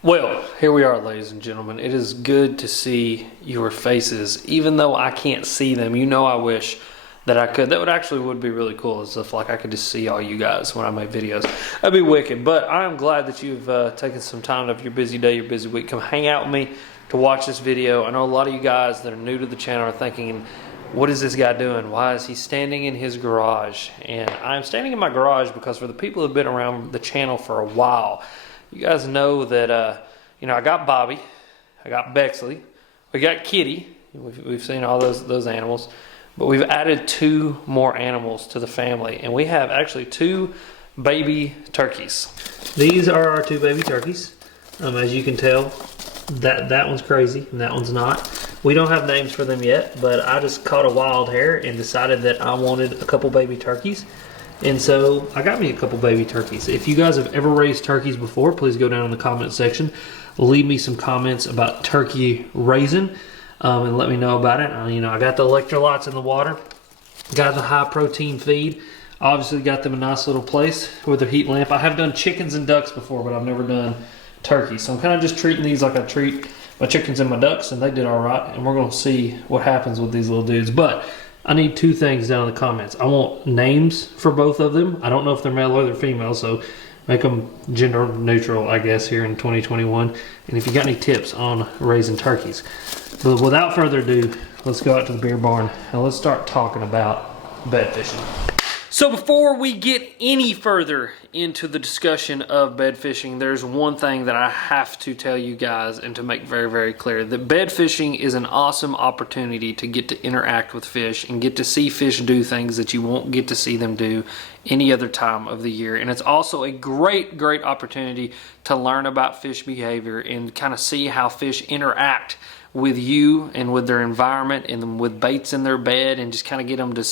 Well, here we are, ladies and gentlemen. It is good to see your faces, even though I can't see them. You know, I wish that I could. That would be really cool, as if like I could just see all you guys when I make videos. That'd be wicked. But I am glad that you've taken some time out of your busy day, your busy week, come hang out with me to watch this video. I know a lot of you guys that are new to the channel are thinking, what is this guy doing? Why is he standing in his garage? And I'm standing in my garage because for the people who've been around the channel for a while, you guys know that, you know, I got Bobby, I got Berkley, we got Kitty. We've seen all those animals, but we've added 2 more animals to the family, and we have actually 2 baby turkeys. These are our 2 baby turkeys. As you can tell, that one's crazy and that one's not. We don't have names for them yet, but I just caught a wild hair and decided that I wanted a couple baby turkeys. And so I got me a couple baby turkeys. If you guys have ever raised turkeys before, please go down in the comment section. Leave me some comments about turkey raising and let me know about it. You know, I got the electrolytes in the water, got the high protein feed. Obviously got them a nice little place with a heat lamp. I have done chickens and ducks before, but I've never done turkeys. So I'm kind of just treating these like I treat my chickens and my ducks, and they did all right. And we're gonna see what happens with these little dudes. But I need 2 things down in the comments. I want names for both of them. I don't know if they're male or they're female, so make them gender neutral, I guess, here in 2021. And if you got any tips on raising turkeys. But without further ado, let's go out to the beer barn and let's start talking about bed fishing. So before we get any further into the discussion of bed fishing, there's one thing that I have to tell you guys and to make very, very clear. That bed fishing is an awesome opportunity to get to interact with fish and get to see fish do things that you won't get to see them do any other time of the year. And it's also a great, great opportunity to learn about fish behavior and kind of see how fish interact with you and with their environment and with baits in their bed, and just kind of get them to,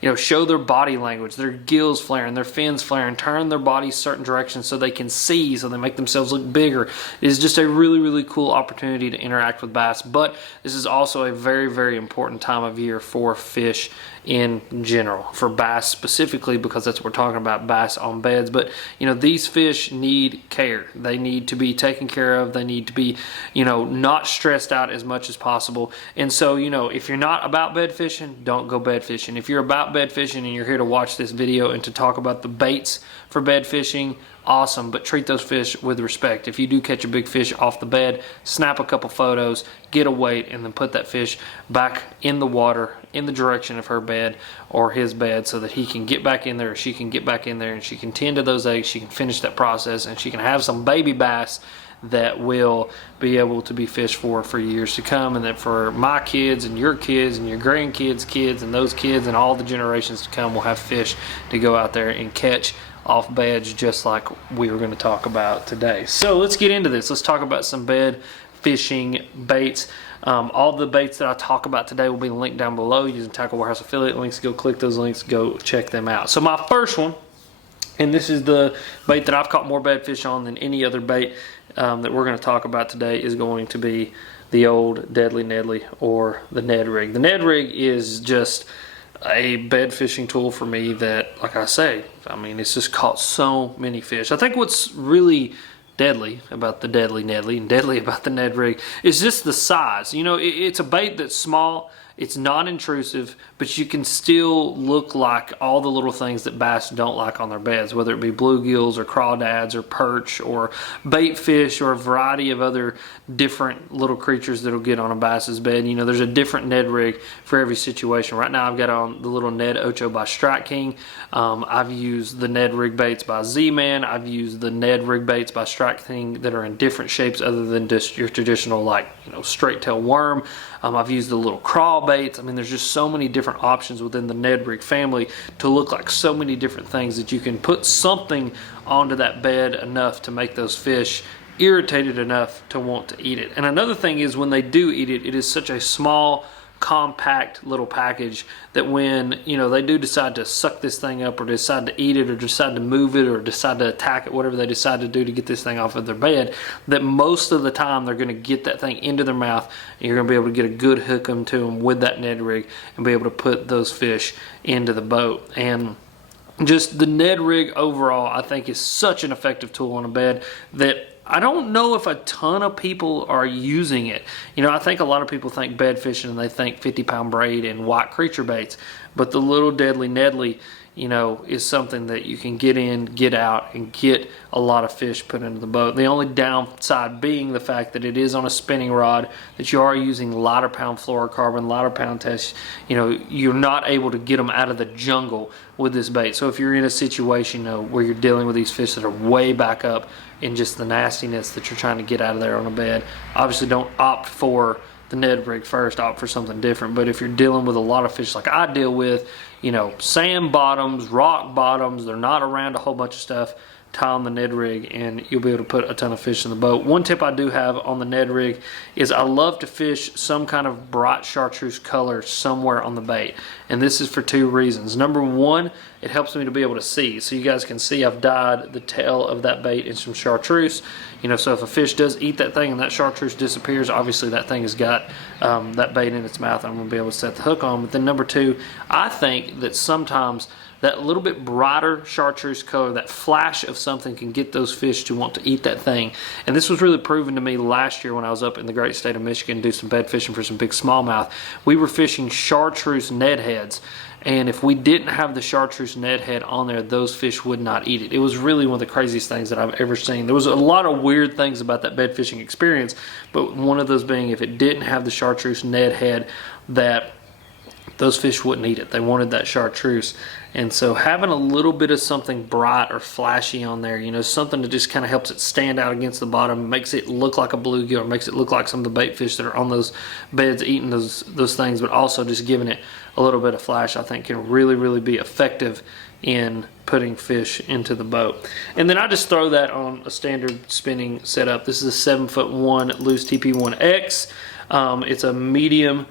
you know, show their body language, their gills flaring, their fins flaring, turn their bodies certain directions so they can see, so they make themselves look bigger. It is just a really, really cool opportunity to interact with bass. But this is also a very, very important time of year for fish in general, for bass specifically, because that's what we're talking about, bass on beds. But you know, these fish need care. They need to be taken care of. They need to be, you know, not stressed out as much as possible. And so, you know, if you're not about bed fishing, don't go bed fishing. If you're about bed fishing and you're here to watch this video and to talk about the baits for bed fishing, awesome, but treat those fish with respect. If you do catch a big fish off the bed, snap a couple photos, get a weight, and then put that fish back in the water in the direction of her bed or his bed, so that he can get back in there, or she can get back in there, and she can tend to those eggs, she can finish that process, and she can have some baby bass that will be able to be fished for years to come. And that for my kids and your grandkids' kids and those kids and all the generations to come will have fish to go out there and catch off beds, just like we were going to talk about today. So let's get into this. Let's talk about some bed fishing baits. All the baits that I talk about today will be linked down below using Tackle Warehouse affiliate links. Go click those links, go check them out. So my first one, and this is the bait that I've caught more bed fish on than any other bait that we're going to talk about today, is going to be the old Deadly Nedley, or the Ned Rig. The Ned Rig is just a bed fishing tool for me that, like I say, I mean, it's just caught so many fish. I think what's really deadly about the Deadly Nedley and deadly about the Ned Rig is just the size. You know, it's a bait that's small, it's non-intrusive, but you can still look like all the little things that bass don't like on their beds, whether it be bluegills or crawdads or perch or bait fish or a variety of other different little creatures that'll get on a bass's bed. You know, there's a different Ned Rig for every situation. Right now I've got on the little Ned Ocho by Strike King. I've used the Ned Rig baits by Z-Man. I've used the Ned Rig baits by Strike King that are in different shapes other than just your traditional, like, you know, straight tail worm. I've used the little crawl baits. I mean, there's just so many different options within the Ned Rig family to look like so many different things that you can put something onto that bed enough to make those fish irritated enough to want to eat it. And another thing is, when they do eat it, it is such a small, compact little package that when, you know, they do decide to suck this thing up or decide to eat it or decide to move it or decide to attack it, whatever they decide to do to get this thing off of their bed, that most of the time they're going to get that thing into their mouth, and you're going to be able to get a good hook to them with that Ned Rig and be able to put those fish into the boat. And just the Ned Rig overall, I think, is such an effective tool on a bed that I don't know if a ton of people are using it. You know, I think a lot of people think bed fishing and they think 50-pound braid and white creature baits, but the little deadly Nedley, you know, is something that you can get in, get out, and get a lot of fish put into the boat. The only downside being the fact that it is on a spinning rod, that you are using lighter pound fluorocarbon, lighter pound test. You know, you're not able to get them out of the jungle with this bait. So if you're in a situation, you know, where you're dealing with these fish that are way back up in just the nastiness that you're trying to get out of there on a bed, obviously don't opt for the Ned Rig first, opt for something different. But if you're dealing with a lot of fish like I deal with, you know, sand bottoms, rock bottoms, they're not around a whole bunch of stuff, tie on the Ned Rig and you'll be able to put a ton of fish in the boat. One tip I do have on the Ned Rig is I love to fish some kind of bright chartreuse color somewhere on the bait, and this is for two reasons. Number one, it helps me to be able to see. So you guys can see I've dyed the tail of that bait in some chartreuse. You know, so if a fish does eat that thing and that chartreuse disappears, obviously that thing has got that bait in its mouth. I'm going to be able to set the hook on. But then number two, I think that sometimes that little bit brighter chartreuse color, that flash of something, can get those fish to want to eat that thing. And this was really proven to me last year when I was up in the great state of Michigan doing some bed fishing for some big smallmouth. We were fishing chartreuse Ned heads, and if we didn't have the chartreuse Ned head on there, those fish would not eat it. It was really one of the craziest things that I've ever seen. There was a lot of weird things about that bed fishing experience, but one of those being if it didn't have the chartreuse Ned head, that those fish wouldn't eat it. They wanted that chartreuse. And so having a little bit of something bright or flashy on there, you know, something that just kind of helps it stand out against the bottom, makes it look like a bluegill, or makes it look like some of the bait fish that are on those beds eating those things, but also just giving it a little bit of flash, I think can really, really be effective in putting fish into the boat. And then I just throw that on a standard spinning setup. This is a 7'1" loose TP1X. It's a medium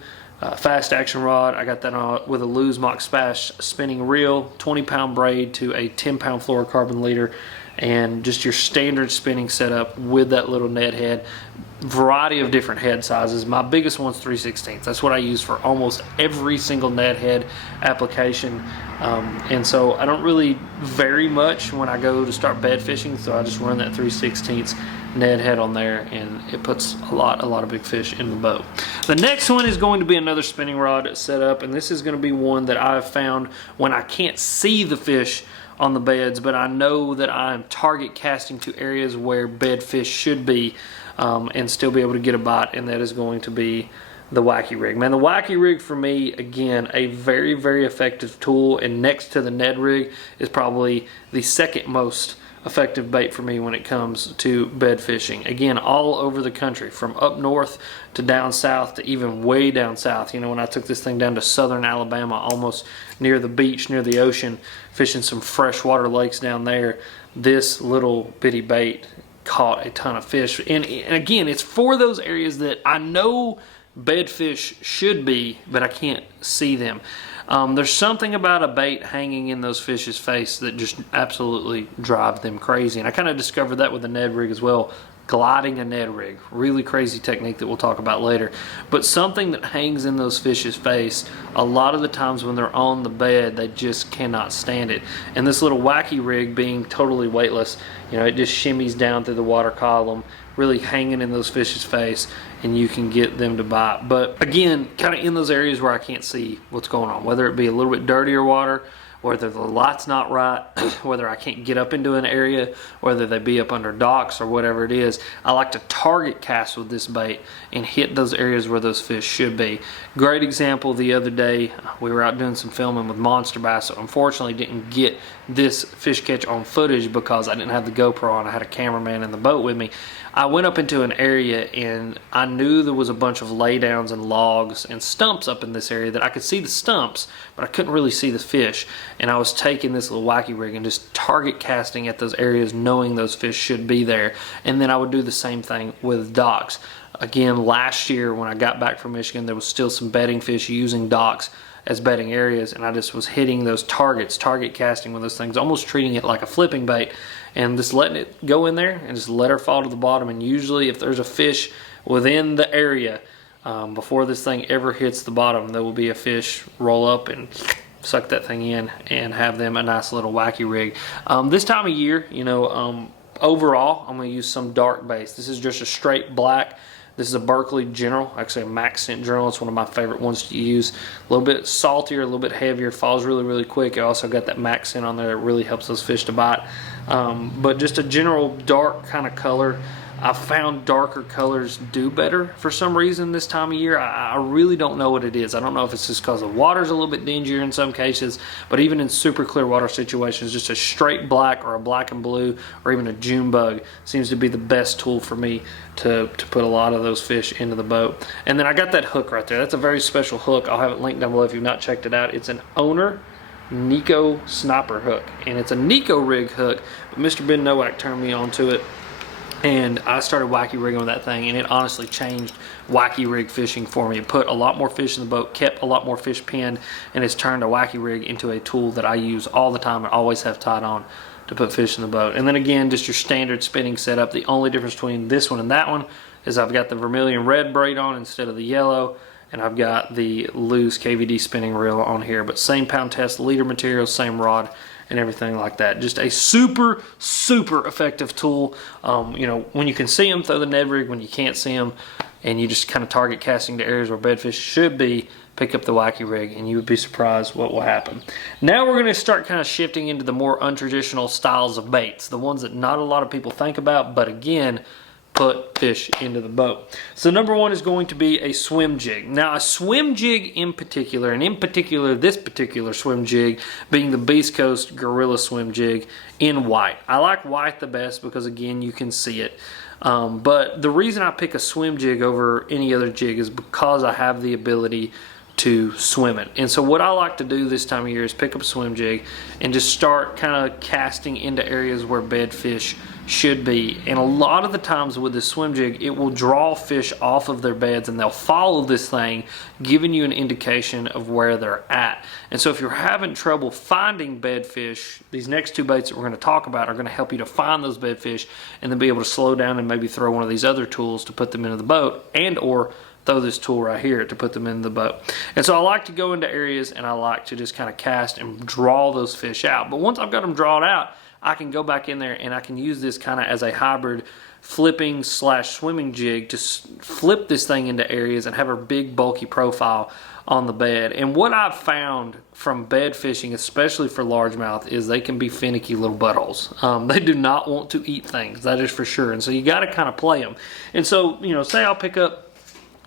fast action rod. I got that on with a Lew's Mock Smash spinning reel, 20-pound braid to a 10-pound fluorocarbon leader, and just your standard spinning setup with that little Ned head. Variety of different head sizes. My biggest one's 3/16. That's what I use for almost every single Ned head application. And so I don't really vary much when I go to start bed fishing, so I just run that 3/16 Ned head on there, and it puts a lot of big fish in the boat. The next one is going to be another spinning rod setup, and this is going to be one that I've found when I can't see the fish on the beds, but I know that I'm target casting to areas where bed fish should be, and still be able to get a bite, and that is going to be the Wacky Rig. Man, the Wacky Rig for me, again, a very, very effective tool, and next to the Ned Rig is probably the second most effective bait for me when it comes to bed fishing. Again, all over the country, from up north to down south to even way down south. You know, when I took this thing down to southern Alabama, almost near the beach, near the ocean, fishing some freshwater lakes down there, this little bitty bait caught a ton of fish. And again, it's for those areas that I know bed fish should be, but I can't see them. There's something about a bait hanging in those fish's face that just absolutely drives them crazy. And I kind of discovered that with the Ned Rig as well. Gliding a Ned Rig, really crazy technique that we'll talk about later. But something that hangs in those fish's face, a lot of the times when they're on the bed, they just cannot stand it. And this little Wacky Rig, being totally weightless, you know, it just shimmies down through the water column, really hanging in those fish's face, and you can get them to bite. But again, kind of in those areas where I can't see what's going on, whether it be a little bit dirtier water, whether the light's not right, whether I can't get up into an area, whether they be up under docks or whatever it is, I like to target cast with this bait and hit those areas where those fish should be. Great example the other day, we were out doing some filming with monster bass, so unfortunately didn't get this fish catch on footage because I didn't have the GoPro on. I had a cameraman in the boat with me. I went up into an area and I knew there was a bunch of laydowns and logs and stumps up in this area that I could see the stumps, but I couldn't really see the fish. And I was taking this little Wacky Rig and just target casting at those areas, knowing those fish should be there. And then I would do the same thing with docks. Again, last year when I got back from Michigan, there was still some bedding fish using docks as bedding areas, and I just was hitting those targets, target casting with those things, almost treating it like a flipping bait, and just letting it go in there and just let her fall to the bottom. And usually if there's a fish within the area, before this thing ever hits the bottom, there will be a fish roll up and suck that thing in and have them a nice little Wacky Rig. This time of year, you know, overall, I'm going to use some dark baits. This is just a straight black. This is a Berkley General, actually a Max Scent General. It's one of my favorite ones to use. A little bit saltier, a little bit heavier, falls really, really quick. I also got that Max Scent on there that really helps those fish to bite. But just a general dark kind of color. I found darker colors do better for some reason this time of year. I really don't know what it is. I don't know if it's just because the water's a little bit dingier in some cases, but even in super clear water situations, just a straight black or a black and blue or even a June bug seems to be the best tool for me to put a lot of those fish into the boat. And then I got that hook right there. That's a very special hook. I'll have it linked down below if you've not checked it out. It's an Owner Nico Sniper hook, and it's a Nico Rig hook, but Mr. Ben Nowak turned me onto it. And I started Wacky Rigging with that thing, and it honestly changed Wacky Rig fishing for me. It put a lot more fish in the boat, kept a lot more fish pinned, and it's turned a Wacky Rig into a tool that I use all the time and always have tied on to put fish in the boat. And then again, just your standard spinning setup. The only difference between this one and that one is I've got the vermilion red braid on instead of the yellow, and I've got the loose KVD spinning reel on here. But same pound test leader material, same rod, and everything like that. Just a super, super effective tool. You know, when you can see them, throw the Ned Rig. When you can't see them, and you just kind of target casting to areas where bedfish should be, pick up the Wacky Rig, and you would be surprised what will happen. Now we're going to start kind of shifting into the more untraditional styles of baits, the ones that not a lot of people think about, but again, put fish into the boat. So number one is going to be a swim jig. Now a swim jig in particular, and in particular this particular swim jig being the Beast Coast Gorilla Swim Jig in white. I like white the best because again you can see it. But the reason I pick a swim jig over any other jig is because I have the ability to swim it. And so what I like to do this time of year is pick up a swim jig and just start kind of casting into areas where bedfish should be. And a lot of the times with the swim jig, it will draw fish off of their beds and they'll follow this thing, giving you an indication of where they're at. And so if you're having trouble finding bedfish, these next two baits that we're going to talk about are going to help you to find those bedfish and then be able to slow down and maybe throw one of these other tools to put them into the boat, and or throw this tool right here to put them in the boat. And so I like to go into areas and I like to just kind of cast and draw those fish out. But once I've got them drawn out, I can go back in there and I can use this kind of as a hybrid flipping / swimming jig to flip this thing into areas and have a big bulky profile on the bed. And what I've found from bed fishing, especially for largemouth, is they can be finicky little buttholes. They do not want to eat things, that is for sure. And so you got to kind of play them. And so, you know, say I'll pick up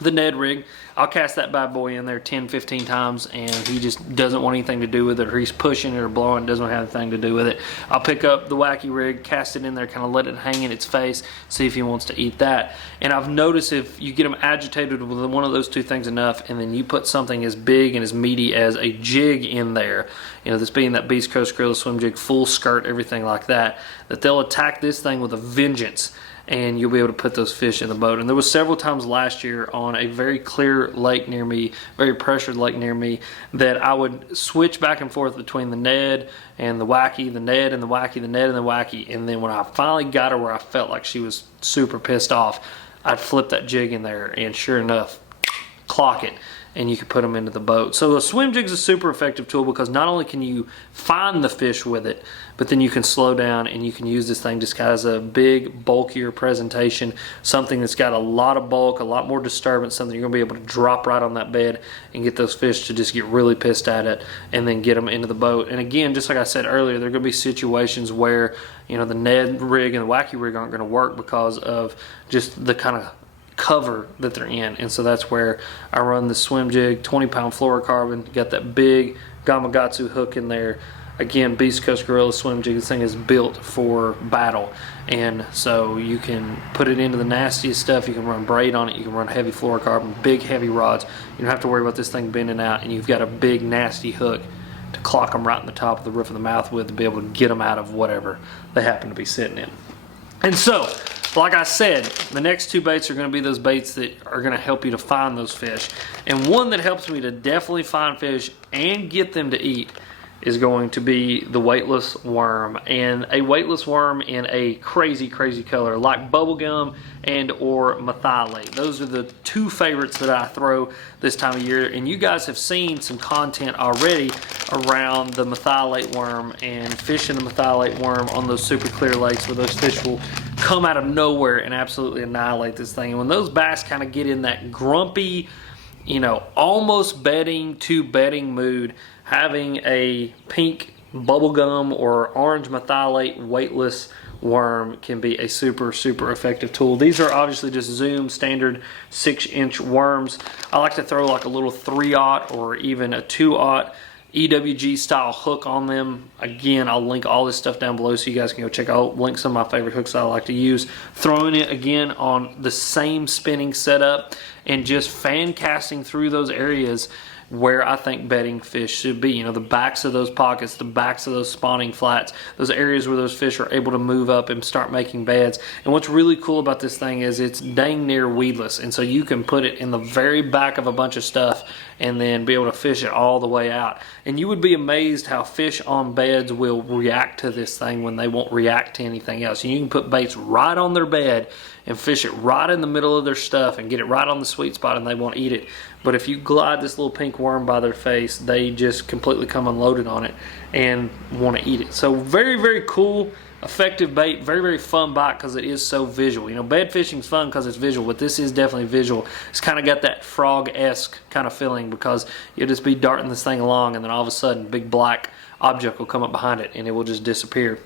the Ned Rig, I'll cast that bad boy in there 10-15 times and he just doesn't want anything to do with it, or he's pushing it or blowing, doesn't have anything to do with it. I'll pick up the Wacky Rig, cast it in there, kind of let it hang in its face, see if he wants to eat that. And I've noticed if you get him agitated with one of those two things enough, and then you put something as big and as meaty as a jig in there, you know, this being that Beast Coast Gorilla Swim Jig, full skirt, everything like that, that they'll attack this thing with a vengeance, and you'll be able to put those fish in the boat. And there was several times last year on a very clear lake near me, very pressured lake near me, that I would switch back and forth between the Ned and the Wacky, the Ned and the Wacky, the Ned and the Wacky. And then when I finally got her where I felt like she was super pissed off, I'd flip that jig in there and sure enough, clock it, and you can put them into the boat. So a swim jig is a super effective tool because not only can you find the fish with it, but then you can slow down and you can use this thing just as a big, bulkier presentation, something that's got a lot of bulk, a lot more disturbance, something you're going to be able to drop right on that bed and get those fish to just get really pissed at it and then get them into the boat. And again, just like I said earlier, there are going to be situations where, you know, the Ned Rig and the Wacky Rig aren't going to work because of just the kind of cover that they're in. And so that's where I run the swim jig, 20-pound fluorocarbon, got that big Gamakatsu hook in there. Again, Beast Coast Gorilla Swim Jig, this thing is built for battle, and so you can put it into the nastiest stuff. You can run braid on it, you can run heavy fluorocarbon, big heavy rods. You don't have to worry about this thing bending out, and you've got a big nasty hook to clock them right in the top of the roof of the mouth with, to be able to get them out of whatever they happen to be sitting in. And so, like I said, the next two baits are going to be those baits that are going to help you to find those fish. And one that helps me to definitely find fish and get them to eat is going to be the Weightless Worm, and a Weightless Worm in a crazy color like bubblegum and or methylate. Those are the two favorites that I throw this time of year, and you guys have seen some content already around the methylate worm and fishing the methylate worm on those super clear lakes where those fish will come out of nowhere and absolutely annihilate this thing. And when those bass kind of get in that grumpy, you know, almost bedding to bedding mood, having a pink bubblegum or orange methylate weightless worm can be a super effective tool. These are obviously just Zoom standard 6-inch worms. I like to throw like a little 3/0 or even a 2/0 EWG style hook on them. Again, I'll link all this stuff down below so you guys can go check out. I'll link some of my favorite hooks that I like to use. Throwing it again on the same spinning setup and just fan casting through those areas where I think bedding fish should be. You know, the backs of those pockets, the backs of those spawning flats, those areas where those fish are able to move up and start making beds. And what's really cool about this thing is it's dang near weedless, and so you can put it in the very back of a bunch of stuff and then be able to fish it all the way out. And you would be amazed how fish on beds will react to this thing when they won't react to anything else. And you can put baits right on their bed and fish it right in the middle of their stuff and get it right on the sweet spot and they won't eat it. But if you glide this little pink worm by their face, they just completely come unloaded on it and want to eat it. So very cool, effective bait, very fun bite because it is so visual. You know, bed fishing's fun because it's visual, but this is definitely visual. It's kind of got that frog-esque kind of feeling because you'll just be darting this thing along and then all of a sudden big black object will come up behind it and it will just disappear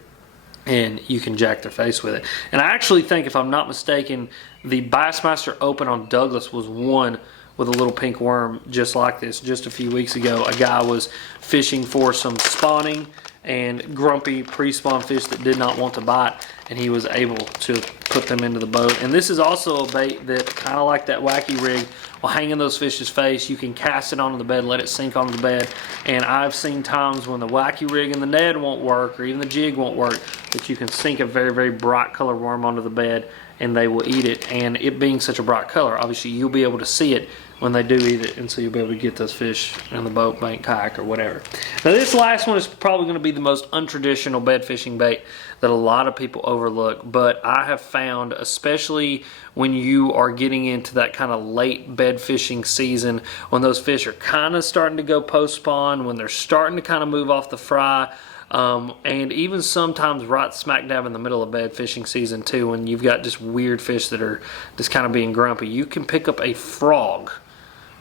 and you can jack their face with it. And I actually think, if I'm not mistaken, the Bassmaster Open on Douglas was won with a little pink worm just like this. Just a few weeks ago, a guy was fishing for some spawning and grumpy pre-spawn fish that did not want to bite, and he was able to put them into the boat. And this is also a bait that, kind of like that Wacky Rig, will hang in those fish's face. You can cast it onto the bed, let it sink onto the bed. And I've seen times when the Wacky Rig and the Ned won't work, or even the jig won't work, that you can sink a very bright color worm onto the bed and they will eat it. And it being such a bright color, obviously you'll be able to see it when they do eat it, and so you'll be able to get those fish in the boat, bank, kayak, or whatever. Now this last one is probably going to be the most untraditional bed fishing bait that a lot of people overlook, but I have found, especially when you are getting into that kind of late bed fishing season, when those fish are kind of starting to go post spawn, when they're starting to kind of move off the fry, and even sometimes right smack dab in the middle of bed fishing season too, when you've got just weird fish that are just kind of being grumpy, you can pick up a frog.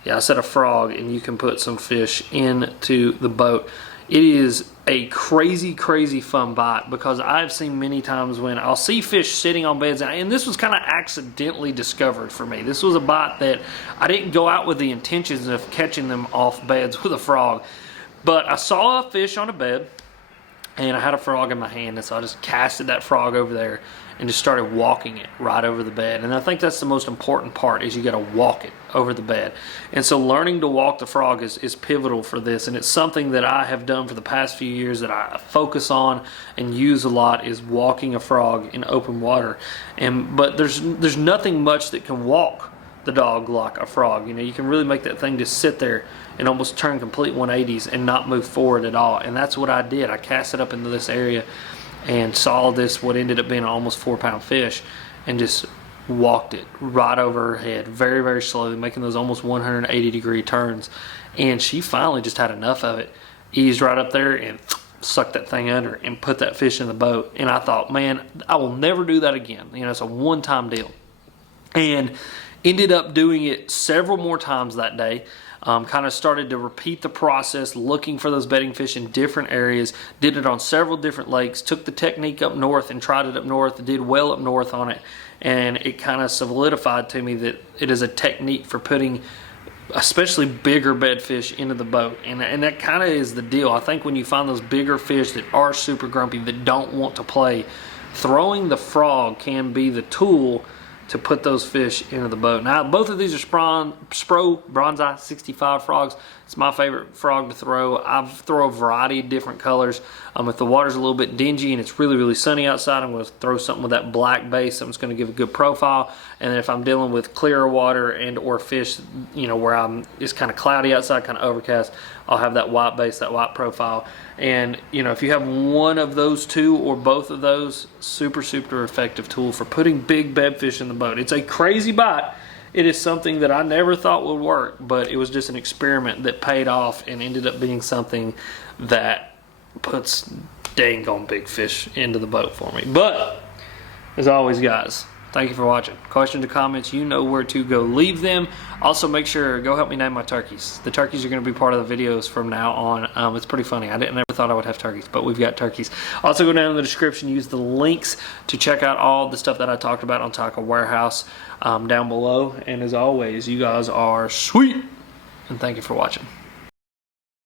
Yeah, I said a frog, and you can put some fish into the boat. It is a crazy fun bite, because I've seen many times when I'll see fish sitting on beds, and this was kind of accidentally discovered for me. This was a bite that I didn't go out with the intentions of catching them off beds with a frog, but I saw a fish on a bed and I had a frog in my hand, and so I just casted that frog over there and just started walking it right over the bed. And I think that's the most important part, is you got to walk it over the bed. And so learning to walk the frog is pivotal for this, and it's something that I have done for the past few years that I focus on and use a lot, is walking a frog in open water. But there's nothing much that can walk the dog like a frog. You know, you can really make that thing just sit there and almost turn complete 180s and not move forward at all. And that's what I did. I cast it up into this area and saw this, what ended up being an almost 4-pound fish, and just walked it right over her head very slowly, making those almost 180-degree turns. And she finally just had enough of it, eased right up there and sucked that thing under and put that fish in the boat. And I thought, man, I will never do that again. You know, it's a one-time deal. And ended up doing it several more times that day. Kind of started to repeat the process, looking for those bedding fish in different areas. Did it on several different lakes. Took the technique up north and tried it up north. Did well up north on it. And it kind of solidified to me that it is a technique for putting especially bigger bed fish into the boat. And that kind of is the deal. I think when you find those bigger fish that are super grumpy, that don't want to play, throwing the frog can be the tool to put those fish into the boat. Now, both of these are Spro Bronzeye 65 frogs. It's my favorite frog to throw. I throw a variety of different colors. If the water's a little bit dingy and it's really sunny outside, I'm going to throw something with that black base, something's going to give a good profile. And then if I'm dealing with clearer water and or fish, you know, where it's kind of cloudy outside, kind of overcast, I'll have that white base, that white profile. And you know, if you have one of those two or both of those, super effective tool for putting big bedfish in the boat. It's a crazy bite. It is something that I never thought would work, but it was just an experiment that paid off and ended up being something that puts dang on big fish into the boat for me. But as always, guys, thank you for watching. Questions or comments, you know where to go leave them. Also, make sure, go help me name my turkeys. The turkeys are going to be part of the videos from now on. It's pretty funny. I never thought I would have turkeys, but we've got turkeys. Also, go down in the description, use the links to check out all the stuff that I talked about on Tackle Warehouse down below. And as always, you guys are sweet, and thank you for watching.